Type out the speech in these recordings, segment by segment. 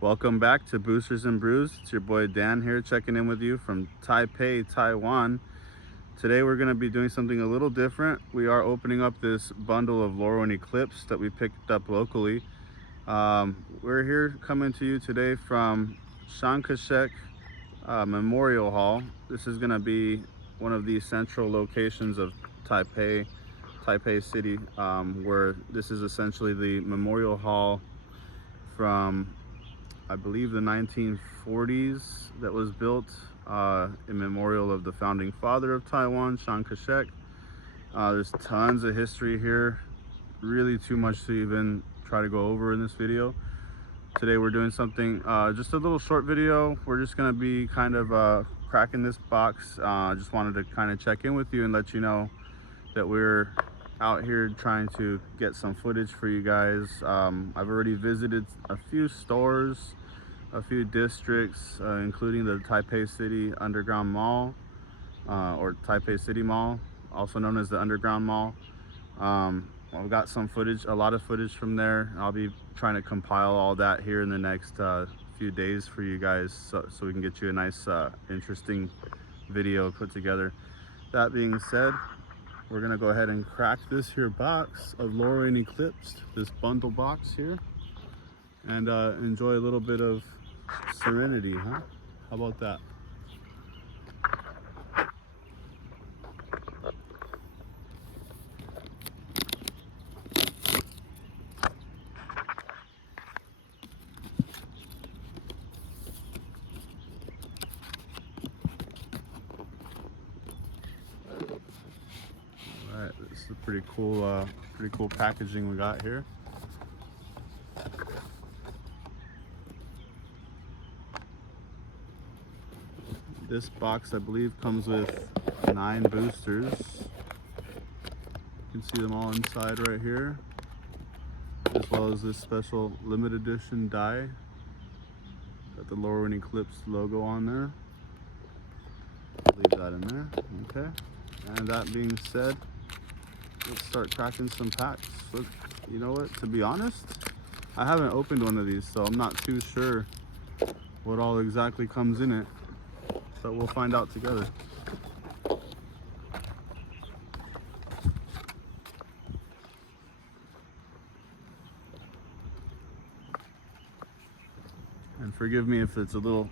Welcome back to Boosters and Brews. It's your boy Dan here checking in with you from Taipei, Taiwan. Today we're going to be doing something a little different. We are opening up this bundle of Lorwyn Eclipsed that we picked up locally. We're here coming to you today from Shankashek Memorial Hall. This is going to be one of the central locations of Taipei City, where this is essentially the memorial hall from, I believe, the 1940s that was built in memorial of the founding father of Taiwan, Chiang Kai-shek. There's tons of history here, really too much to even try to go over in this video. Today we're doing something, just a little short video. We're just gonna be kind of cracking this box. Just wanted to kind of check in with you and let you know that we're out here trying to get some footage for you guys. I've already visited a few stores, a few districts, including the Taipei City Underground Mall, or Taipei City Mall, also known as the Underground Mall. I've got some footage, a lot of footage from there. I'll be trying to compile all that here in the next few days for you guys, so we can get you a nice, interesting video put together. That being said, we're gonna go ahead and crack this here box of Lorwyn Eclipsed, this bundle box here, and enjoy a little bit of serenity, huh? How about that? All right, this is a pretty cool packaging we got here. This box, I believe, comes with 9 boosters. You can see them all inside right here, as well as this special limited edition die. Got the Lorwyn Eclipse logo on there. Leave that in there, okay. And that being said, let's start cracking some packs. But you know what, to be honest, I haven't opened one of these, so I'm not too sure what all exactly comes in it, but we'll find out together. And forgive me if it's a little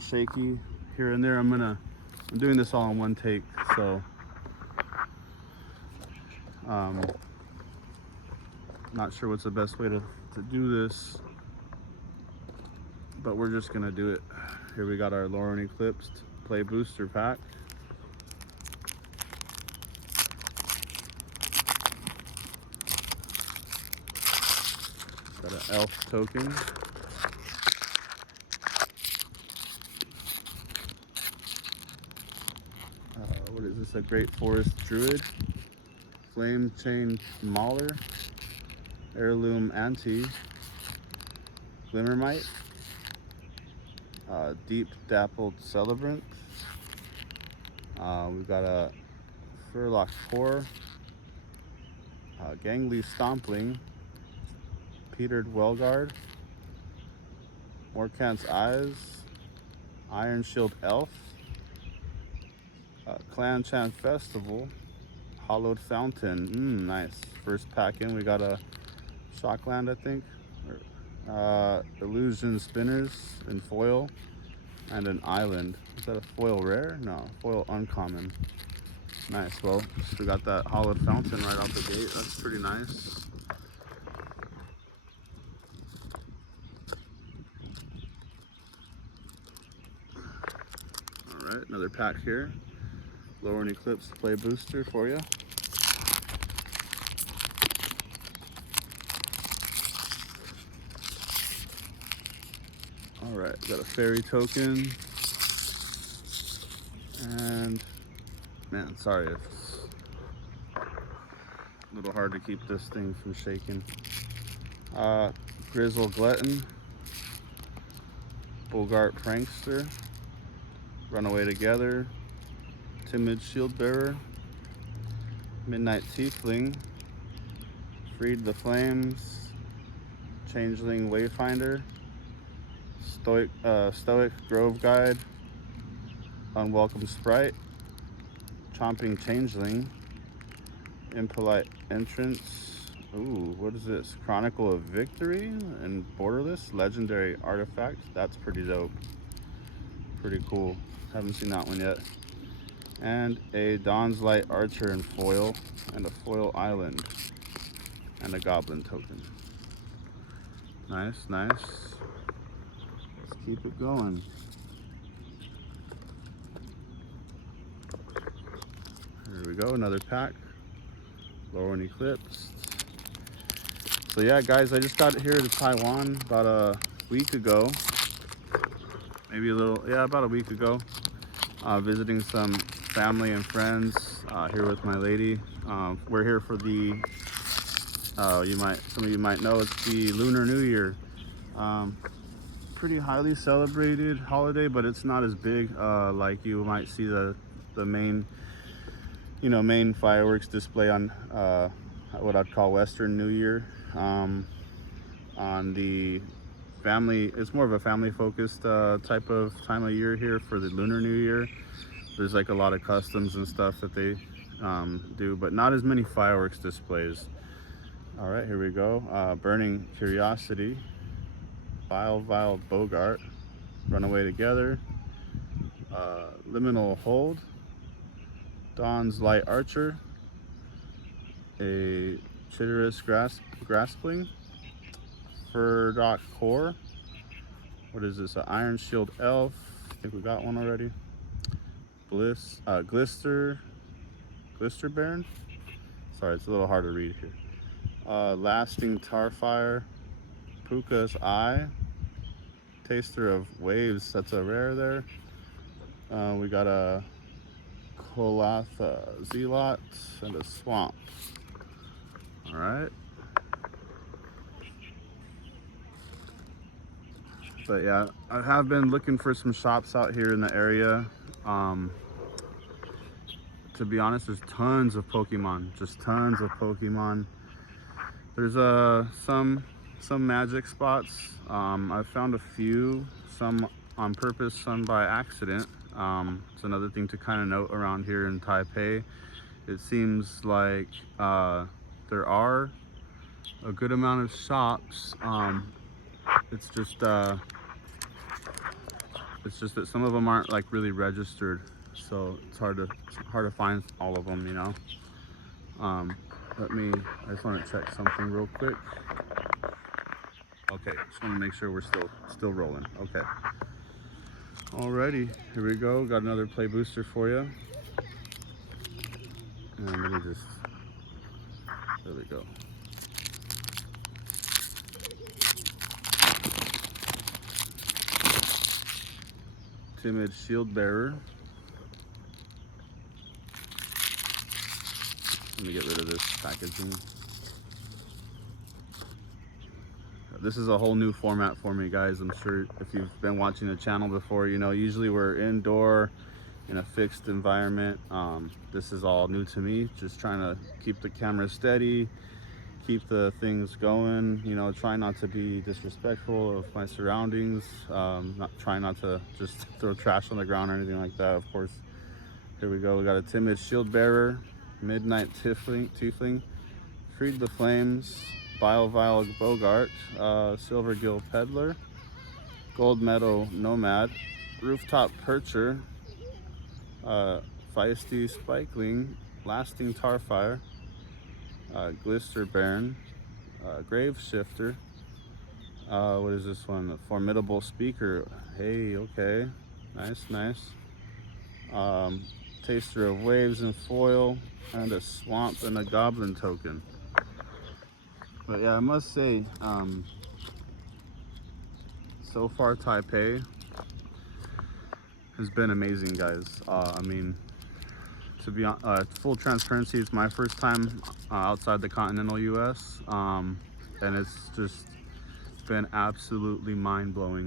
shaky here and there. I'm doing this all in one take, so not sure what's the best way to do this, but we're just gonna do it. Here we got our Lorwyn Eclipsed Play Booster Pack. Got an elf token. What is this? A Great Forest Druid. Flame Chain Mauler. Heirloom Ante. Glimmermite. Deep Dappled Celebrant. We've got a Furlock Core. Gangly Stompling. Petered Wellguard. Morkant's Eyes. Iron Shield Elf. Clan Chant Festival. Hollowed Fountain. Nice. First pack in, we got a Shockland, I think. Illusion Spinners in foil. And an Island. Is that a foil rare? No, foil uncommon. Nice. Well, we got that Hollowed Fountain right out the gate. That's pretty nice. All right, another pack here. Lorwyn Eclipse Play Booster for you. All right, got a fairy token. And man, sorry if it's a little hard to keep this thing from shaking. Grizzle Glutton. Bogart Prankster. Runaway Together. Timid Shield Bearer. Midnight Tiefling. Freed the Flames. Changeling Wayfinder. Stoic Grove Guide, Unwelcome Sprite, Chomping Changeling, Impolite Entrance. Ooh, what is this? Chronicle of Victory and Borderless Legendary Artifact. That's pretty dope. Pretty cool. Haven't seen that one yet. And a Dawn's Light Archer in foil, and a foil island, and a goblin token. Nice, nice. Let's keep it going. Here we go, another pack. Lorwyn Eclipsed. So yeah, guys, I just got here to Taiwan about a week ago. Maybe about a week ago. Visiting some family and friends here with my lady. We're here for the, some of you might know, it's the Lunar New Year. Pretty highly celebrated holiday, but it's not as big like you might see the main, main fireworks display on what I'd call Western New Year. On the family, it's more of a family focused type of time of year here for the Lunar New Year. There's like a lot of customs and stuff that they do, but not as many fireworks displays. All right, here we go. Burning Curiosity, Vile Bogart, Runaway Together, Liminal Hold, Dawn's Light Archer, a Chitterous Graspling, Furdock Core. What is this? An Iron Shield Elf. I think we got one already. Glister Baron. Sorry, it's a little hard to read here. Lasting Tarfire, Puka's Eye, Taster of Waves. That's a rare there. We got a Kolatha Zealot and a Swamp. All right. But yeah, I have been looking for some shops out here in the area. To be honest, there's tons of Pokemon, just tons of Pokemon. There's some magic spots. I've found a few, some on purpose, some by accident. It's another thing to kind of note around here in Taipei. It seems like there are a good amount of shops. It's just that some of them aren't like really registered, so it's hard to find all of them, I just want to check something real quick. Okay, just want to make sure we're still rolling. Okay. Alrighty, here we go. Got another play booster for you. And let me there we go. Timid Shield Bearer. Let me get rid of this packaging. This is a whole new format for me, guys. I'm sure if you've been watching the channel before, usually we're indoor in a fixed environment. This is all new to me. Just trying to keep the camera steady, keep the things going, try not to be disrespectful of my surroundings, try not to just throw trash on the ground or anything like that, of course. Here we go. We got a Timid Shield Bearer, Midnight Tiefling, Freed the Flames, Vile Bogart, Silver Gill Peddler, Gold Meadow Nomad, Rooftop Percher, Feisty Spikeling, Lasting Tarfire, Glister Baron, Grave Shifter. What is this one? A Formidable Speaker. Hey, okay. Nice. Taster of Waves in foil, and a Swamp and a Goblin token. But yeah, I must say, so far Taipei has been amazing, guys. To be full transparency, it's my first time outside the continental US, and it's just been absolutely mind-blowing.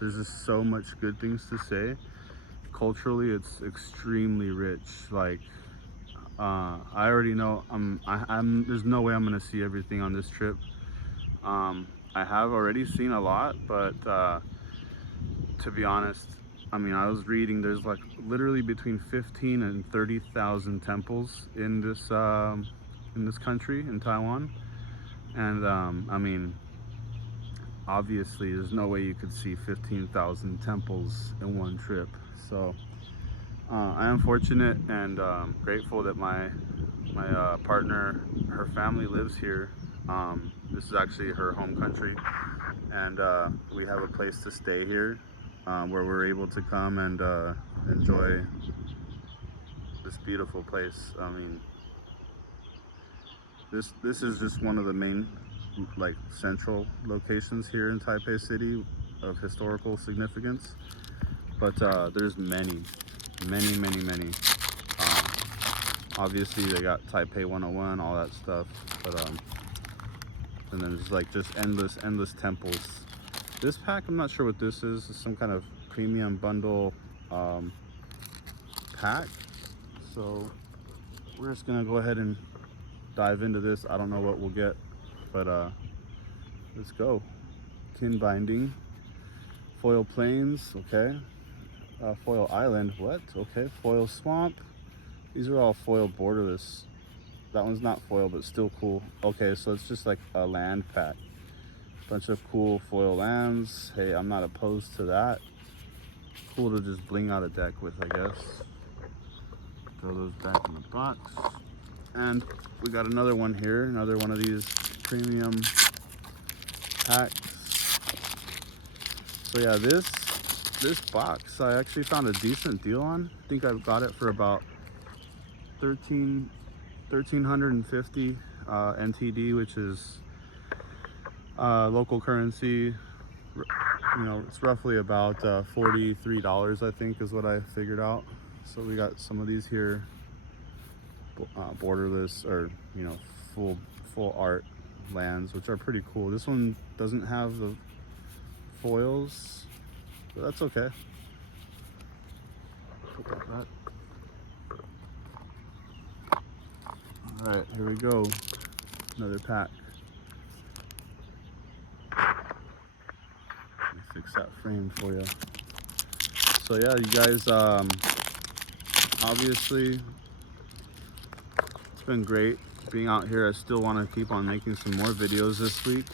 There's just so much good things to say. Culturally, it's extremely rich. Like, I already know there's no way I'm gonna see everything on this trip. I have already seen a lot, but to be honest, I mean, I was reading there's like literally between 15 and 30,000 temples in this country, in Taiwan. And I mean, obviously there's no way you could see 15,000 temples in one trip. So I am fortunate and grateful that my partner, her family lives here. This is actually her home country, and we have a place to stay here where we're able to come and enjoy this beautiful place. I mean, this is just one of the main, like, central locations here in Taipei City of historical significance. But there's many. Obviously they got Taipei 101, all that stuff, but and then there's like just endless temples. This pack, I'm not sure what this is. It's some kind of premium bundle pack. So we're just gonna go ahead and dive into this. I don't know what we'll get, but let's go. Tin binding, foil plains, okay. Foil island, what? Okay, foil swamp. These are all foil borderless. That one's not foil, but still cool. Okay, so it's just like a land pack. Bunch of cool foil lands. Hey, I'm not opposed to that. Cool to just bling out a deck with, I guess. Throw those back in the box. And we got another one here, another one of these premium packs. So yeah, this box I actually found a decent deal on. I think I got it for about 1350 NTD, which is local currency. You know, it's roughly about $43, I think, is what I figured out. So we got some of these here, borderless, or you know, full art lands, which are pretty cool. This one doesn't have the foils, but that's okay. Put that back. All right, here we go. Another pack. Let me fix that frame for you. So yeah, you guys, obviously it's been great being out here. I still want to keep on making some more videos this week.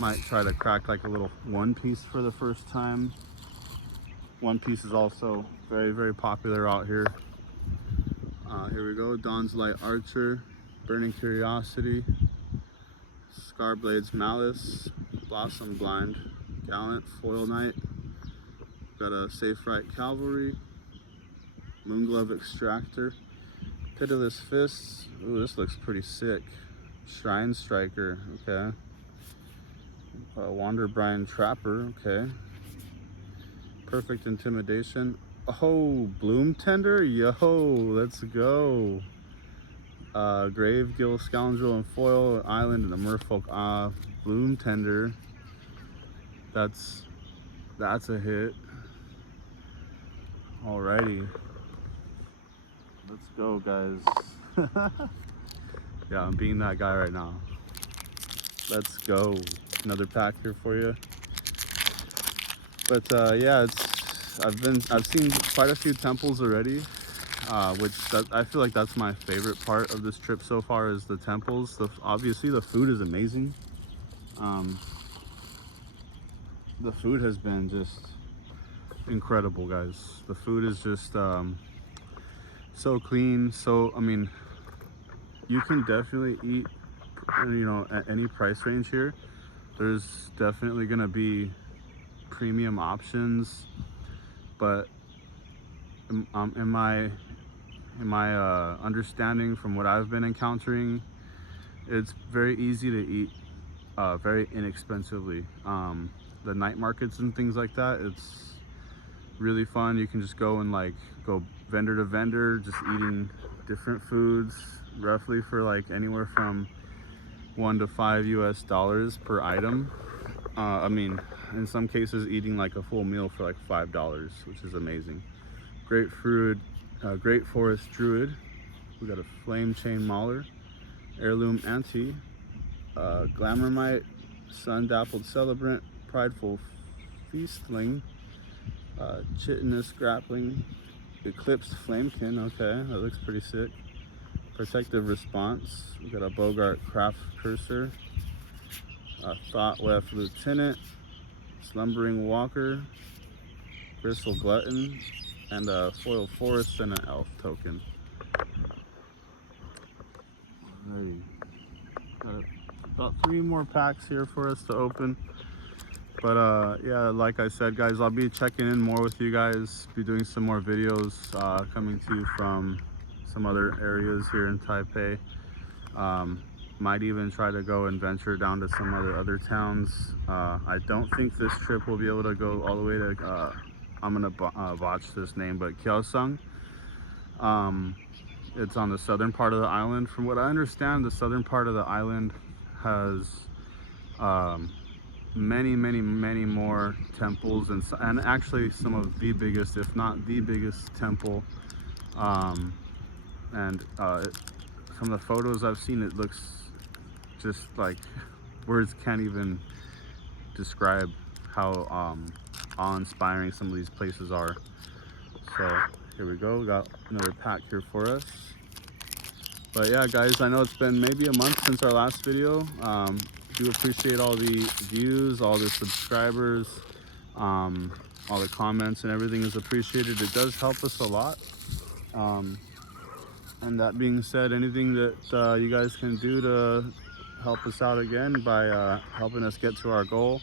Might try to crack like a little One Piece for the first time. One Piece is also very popular out here. Here we go. Dawn's Light Archer, Burning Curiosity, Scarblade's Malice, Blossom Blind, Gallant, Foil Knight. Got a Safe Right Cavalry, Moonglove Extractor, Pitiless Fists. Ooh, this looks pretty sick. Shrine Striker, okay. Wanderbrine Trapper, okay. Perfect Intimidation. Oh, Bloom Tender, yo, let's go. Gravegill Scoundrel and Foil Island and the Merfolk. Bloom Tender. That's a hit. Alrighty. Let's go, guys. Yeah, I'm being that guy right now. Let's go. Another pack here for you. But yeah, I've seen quite a few temples already, which I feel like that's my favorite part of this trip so far, is the temples. Obviously the food is amazing. The food has been just incredible, guys. The food is just so clean. So I mean, you can definitely eat, you know, at any price range here. There's definitely gonna be premium options, but in my understanding from what I've been encountering, it's very easy to eat very inexpensively. The night markets and things like that, it's really fun. You can just go and like go vendor to vendor, just eating different foods, roughly for like anywhere from $1 to $5 US per item. I mean, in some cases eating like a full meal for like $5, which is amazing. Grapefruit, Great Forest Druid. We got a Flame Chain Mauler, Heirloom Ante, Glamourmite, sun-dappled celebrant, prideful feastling, chitinous grappling, eclipsed flamekin. Okay, that looks pretty sick. Protective response. We got a Bogart craft cursor, a thought-left lieutenant, slumbering walker, bristle glutton, and a foil forest and an elf token. Alrighty. Got about 3 more packs here for us to open. But yeah, like I said, guys, I'll be checking in more with you guys, be doing some more videos coming to you from some other areas here in Taipei. Might even try to go and venture down to some other towns. I don't think this trip will be able to go all the way to, I'm gonna botch this name, but Kiaosung. It's on the southern part of the island. From what I understand, the southern part of the island has many more temples, and actually some of the biggest, if not the biggest temple. From the photos I've seen, it looks just like words can't even describe how awe-inspiring some of these places are. So here we go, we got another pack here for us. But yeah, guys, I know it's been maybe a month since our last video. Do appreciate all the views, all the subscribers, all the comments, and everything is appreciated. It does help us a lot. And that being said, anything that you guys can do to help us out again by helping us get to our goal,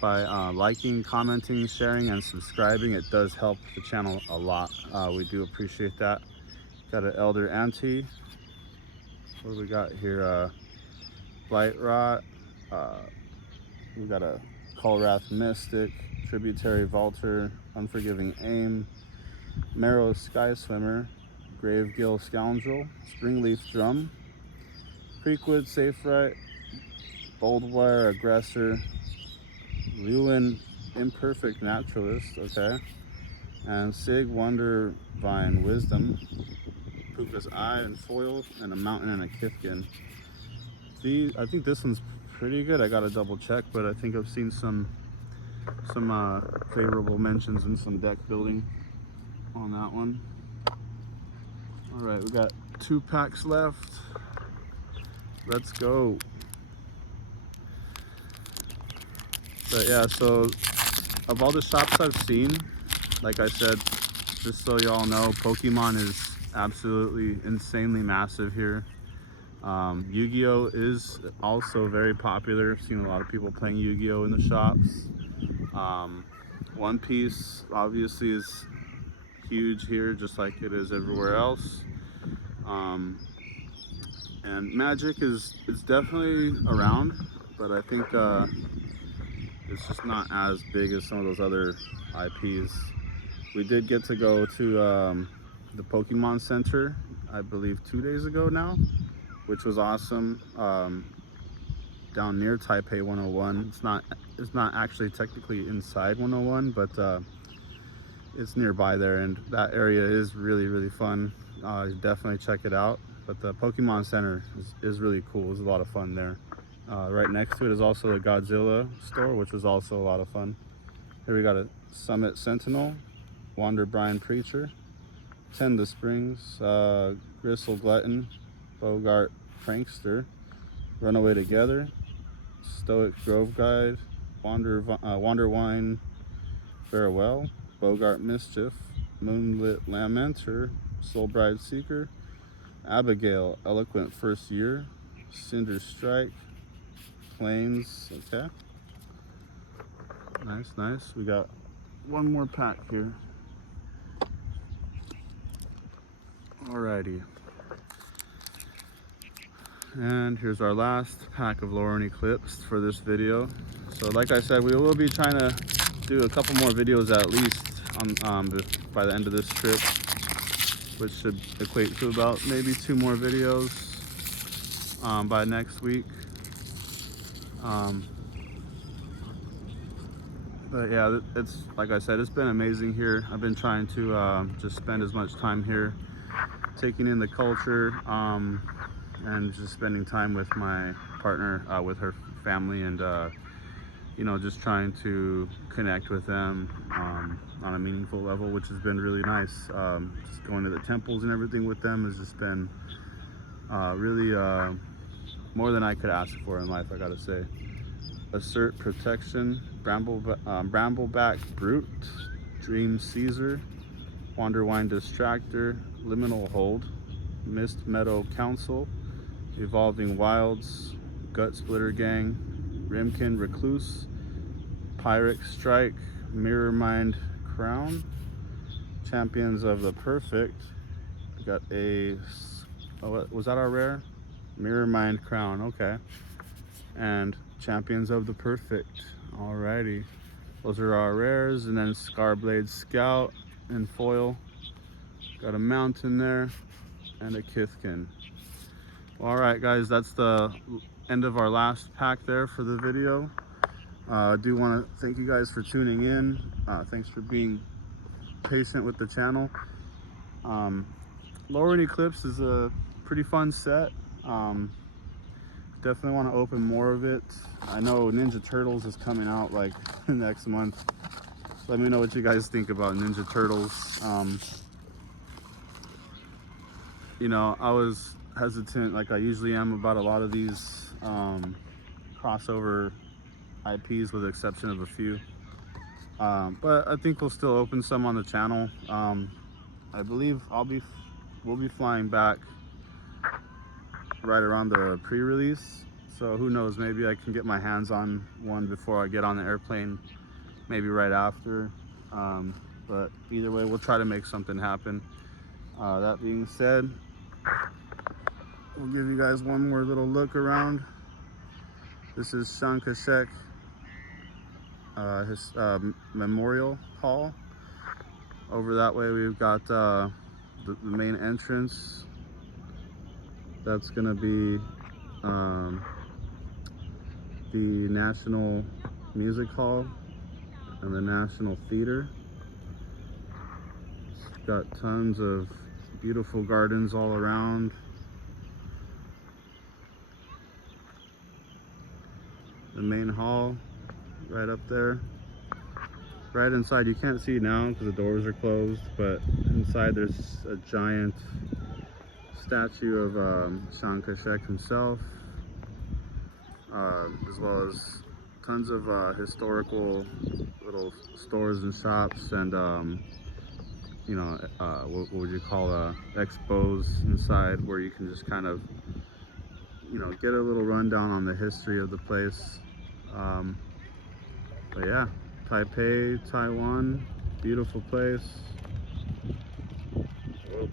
by liking, commenting, sharing, and subscribing, it does help the channel a lot. We do appreciate that. Got an Elder Auntie. What do we got here? Blight Rot. We got a Colwrath Mystic, Tributary Vaulter, Unforgiving Aim, Marrow Sky Swimmer, Gravegill Scoundrel, Springleaf Drum, Creekwood Safe Right, Boldwire Aggressor, Lewin Imperfect Naturalist, okay, and Sig Wonder Vine Wisdom, Puka's Eye and Foil, and a Mountain and a Kithkin. I think this one's pretty good. I gotta double check, but I think I've seen some favorable mentions in some deck building on that one. All right, we got 2 packs left. Let's go. But yeah, so of all the shops I've seen, like I said, just so y'all know, Pokemon is absolutely insanely massive here. Yu-Gi-Oh is also very popular. I've seen a lot of people playing Yu-Gi-Oh in the shops. One Piece obviously is huge here, just like it is everywhere else. And Magic is definitely around, but I think it's just not as big as some of those other IPs. We did get to go to the Pokemon Center, I believe 2 days ago now, which was awesome. Down near Taipei 101. It's not actually technically inside 101, but it's nearby there, and that area is really fun. Definitely check it out. But the Pokemon Center is really cool. It was a lot of fun there. Right next to it is also the Godzilla store, which was also a lot of fun. Here we got a Summit Sentinel, Wander Brine Preacher, Tend the Springs, Gristle Glutton, Bogart Prankster, Runaway Together, Stoic Grove Guide, Wander Wine Farewell, Bogart Mischief, Moonlit Lamenter, Soul Bride Seeker, Abigail Eloquent First Year, Cinder Strike, Plains, okay. Nice. We got 1 more pack here. Alrighty. And here's our last pack of Lorwyn Eclipsed for this video. So like I said, we will be trying to do a couple more videos at least by the end of this trip, which should equate to about maybe 2 more videos by next week. But yeah, it's like I said, it's been amazing here. I've been trying to just spend as much time here, taking in the culture, and just spending time with my partner, with her family, and you know, just trying to connect with them on a meaningful level, which has been really nice. Just going to the temples and everything with them has just been really more than I could ask for in life, I gotta say. Assert Protection, Brambleback Brute, Dream Caesar, Wanderwine Distractor, Liminal Hold, Mist Meadow Council, Evolving Wilds, Gut Splitter Gang, Rimkin Recluse, Pyrrhic Strike, Mirror Mind Crown, Champions of the Perfect. We got a, oh, was that our rare? Mirror Mind Crown, okay. And Champions of the Perfect, alrighty. Those are our rares, and then Scarblade Scout and foil. Got a Mountain there, and a Kithkin. Alright guys, that's the end of our last pack there for the video. I do want to thank you guys for tuning in. Thanks for being patient with the channel. Lorwyn Eclipsed is a pretty fun set. Definitely want to open more of it. I know Ninja Turtles is coming out like next month. Let me know what you guys think about Ninja Turtles. You know, I was hesitant, like I usually am, about a lot of these crossover IPs, with the exception of a few. But I think we'll still open some on the channel. I believe we'll be flying back right around the pre-release, so who knows, maybe I can get my hands on one before I get on the airplane, maybe right after. But either way, we'll try to make something happen. That being said, we'll give you guys one more little look around. This is Chiang Kai-shek, his memorial hall. Over that way we've got the main entrance. That's gonna be the National Music Hall and the National Theater. It's got tons of beautiful gardens all around. The main hall right up there. Right inside, you can't see now because the doors are closed, but inside there's a giant statue of Chiang Kai-shek himself, as well as tons of historical little stores and shops, and you know, what would you call expos inside, where you can just kind of, you know, get a little rundown on the history of the place. But yeah, Taipei, Taiwan, beautiful place.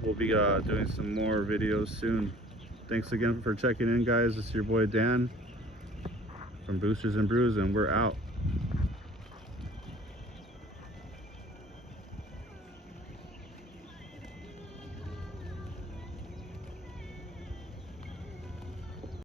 We'll be doing some more videos soon. Thanks again for checking in, guys. It's your boy Dan from Boosters and Brews, and we're out.